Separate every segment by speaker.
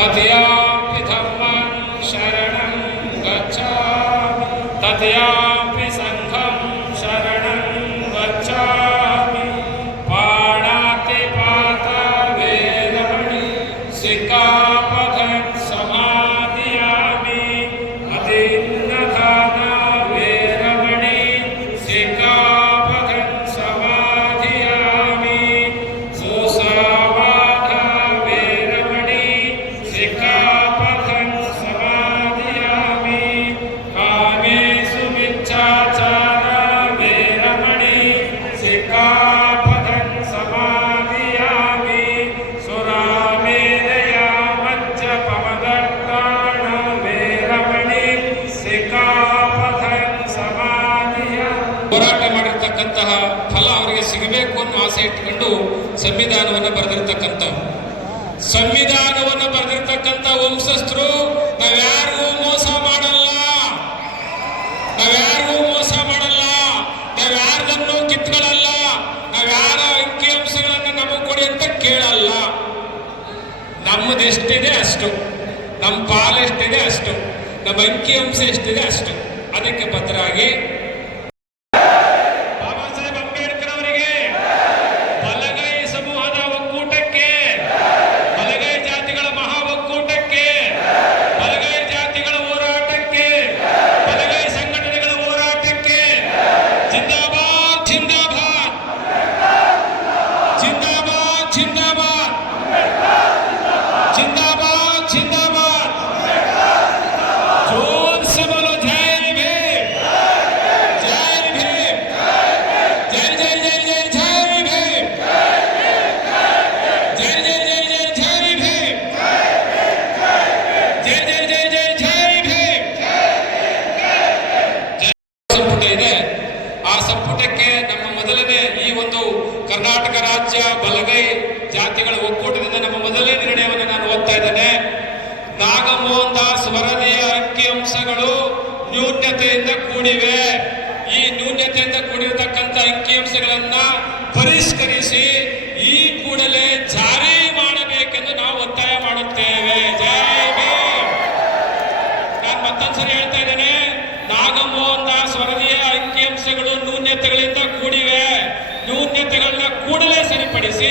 Speaker 1: तदयापि धर्मं शरणं गच्छामि। तदया ಸಿಗಬೇಕು ಅನ್ನೋ ಆಸೆ ಇಟ್ಕೊಂಡು ಸಂವಿಧಾನವನ್ನು ಬರೆದಿರ್ತಕ್ಕಂಥವು ಸಂವಿಧಾನವನ್ನು ಬರೆದಿರ್ತಕ್ಕಂಥ ವಂಶಸ್ಥರು ನಾವ್ಯಾರಿಗೂ ಮೋಸ ಮಾಡಲ್ಲ. ನಾವ್ಯಾರಿಗೂ ಮೋಸ ಮಾಡಲ್ಲ. ನಾವ್ಯಾರ್ದನ್ನು ಕಿತ್ಕೊಳ್ಳಲ್ಲ ನಾವ್ಯಾರ ಅಂಕಿಅಂಶಗಳನ್ನ ನಮಗೆ ಕೊಡಿ ಅಂತ ಕೇಳಲ್ಲ. ನಮ್ಮದೆಷ್ಟಿದೆ ಅಷ್ಟು. ನಮ್ಮ ಪಾಲೆಷ್ಟಿದೆ ಅಷ್ಟು. ನಮ್ಮ ಅಂಕಿಅಂಶ ಎಷ್ಟಿದೆ ಅಷ್ಟು. ಅದಕ್ಕೆ ಬದ್ಧರಾಗಿ ಸಂಪುಟಕ್ಕೆ ನಮ್ಮ ಮೊದಲನೇ ಈ ಒಂದು ಕರ್ನಾಟಕ ರಾಜ್ಯ, ಬಲಗೈ ಜಾತಿಗಳ ಒಕ್ಕೂಟದಿಂದ ನಮ್ಮ ಮೊದಲನೇ ನಿರ್ಣಯವನ್ನು ನಾನು ಓದ್ತಾ ಇದ್ದೇನೆ. ನಾಗಮೋಹನ್ ದಾಸ್ ವರದಿಯ ಅಂಕಿಅಂಶಗಳು ನ್ಯೂನ್ಯತೆಯಿಂದ ಕೂಡಿವೆ. ಈ ನ್ಯೂನ್ಯತೆಯಿಂದ ಕೂಡಿರತಕ್ಕಂಥ ಅಂಕಿಅಂಶಗಳನ್ನ ಪರಿಷ್ಕರಿಸಿ ಈ ಕೂಡಲೇ ಜಾರಿ ಮಾಡಬೇಕೆಂದು ನಾವು ಒತ್ತಾಯ ಮಾಡುತ್ತೇವೆ. ನಾನು ಮತ್ತೊಂದ್ಸರಿ ಹೇಳ್ತಾ ಇದ್ದೇನೆ, ನಾಗಮೋಹನ್ ದಾಸ್ ವರದಿಯ ಅಂಕಿಅಂಶಗಳು ನ್ಯೂನ್ಯತೆಗಳಿಂದ ಕೂಡಿವೆ. ನ್ಯೂನ್ಯತೆಗಳನ್ನ ಕೂಡಲೇ ಸರಿಪಡಿಸಿ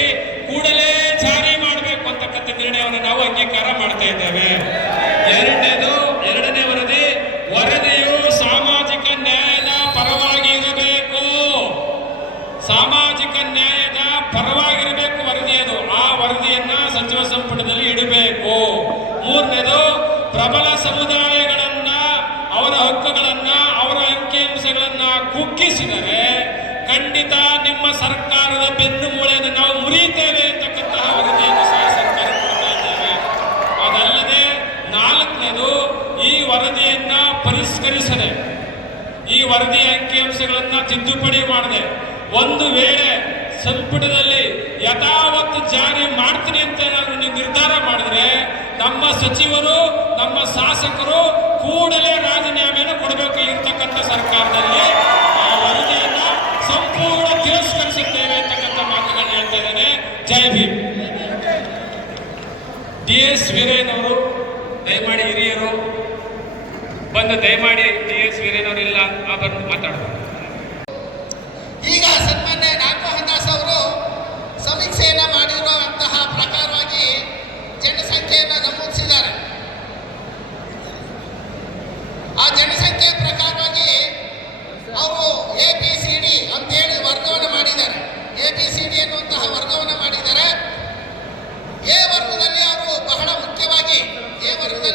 Speaker 1: ಕೂಡಲೇ ಜಾರಿ ಮಾಡಬೇಕು ಅಂತಕ್ಕಂಥ ನಿರ್ಣಯವನ್ನು ನಾವು ಅಂಗೀಕಾರ ಮಾಡ್ತಾ ಇದ್ದೇವೆ. ಕುಗ್ಗಿಸಿದರೆ ಖಂಡಿತ ನಿಮ್ಮ ಸರ್ಕಾರದ ಬೆನ್ನು ಮೂಳೆಯನ್ನು ನಾವು ಮುರಿಯುತ್ತೇವೆ ಅಂತಕ್ಕಂತಹ ವರದಿಯನ್ನು ಸಹ ಸರ್ಕಾರ ಕೊಡ್ತಾ ಅದಲ್ಲದೆ ನಾಲ್ಕನೇದು ಈ ವರದಿಯನ್ನ ಪರಿಷ್ಕರಿಸದೆ, ಈ ವರದಿಯ ಅಂಕಿಅಂಶಗಳನ್ನ ತಿದ್ದುಪಡಿ ಮಾಡದೆ ಒಂದು ವೇಳೆ ಸಂಪುಟದಲ್ಲಿ ಯಥಾವತ್ತು ಜಾರಿ ಮಾಡ್ತೀನಿ ಅಂತ ನೀವು ನಿರ್ಧಾರ ಮಾಡಿದ್ರೆ ನಮ್ಮ ಸಚಿವರು, ನಮ್ಮ ಶಾಸಕರು ಕೂಡಲೇ ರಾಜೀನಾಮೆಯನ್ನು ಕೊಡಬೇಕು ಇರ್ತಕ್ಕಂಥ ಸರ್ಕಾರದಲ್ಲಿ. ಆ ವರದಿಯನ್ನ ಸಂಪೂರ್ಣ ತಿರಸ್ಕರಿಸುತ್ತೇವೆ ಅಂತಕ್ಕಂಥ ಮಾತುಗಳನ್ನ ಹೇಳ್ತಾ ಇದ್ದೇನೆ. ಜೈ ಭೀಮ್. ಡಿ ಎಸ್ ವೀರೇನ್ ಅವರು ದಯಮಾಡಿ ಹಿರಿಯರು, ಬಂದು ದಯಮಾಡಿ ಡಿ ಎಸ್ ವೀರೇನ್ ಅವರು ಇಲ್ಲ ಆ ಬಂದು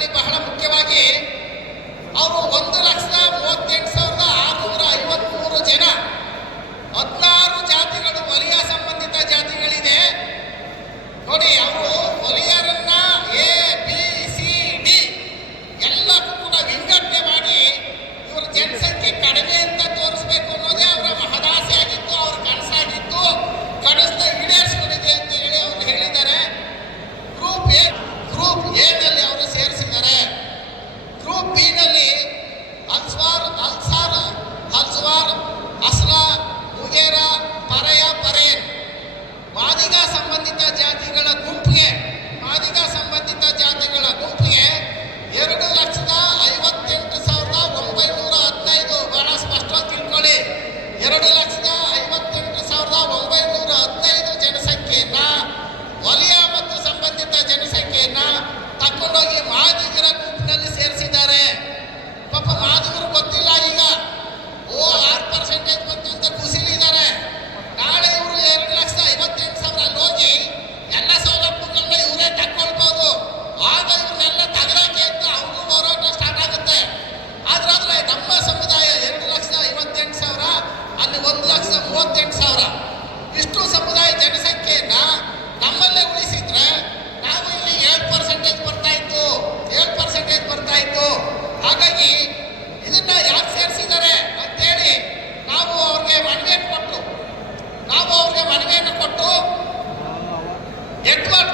Speaker 2: ಬಹಳ ಮುಖ್ಯವಾಗಿ ಅವರು ಒಂದು নেটওয়ার্ক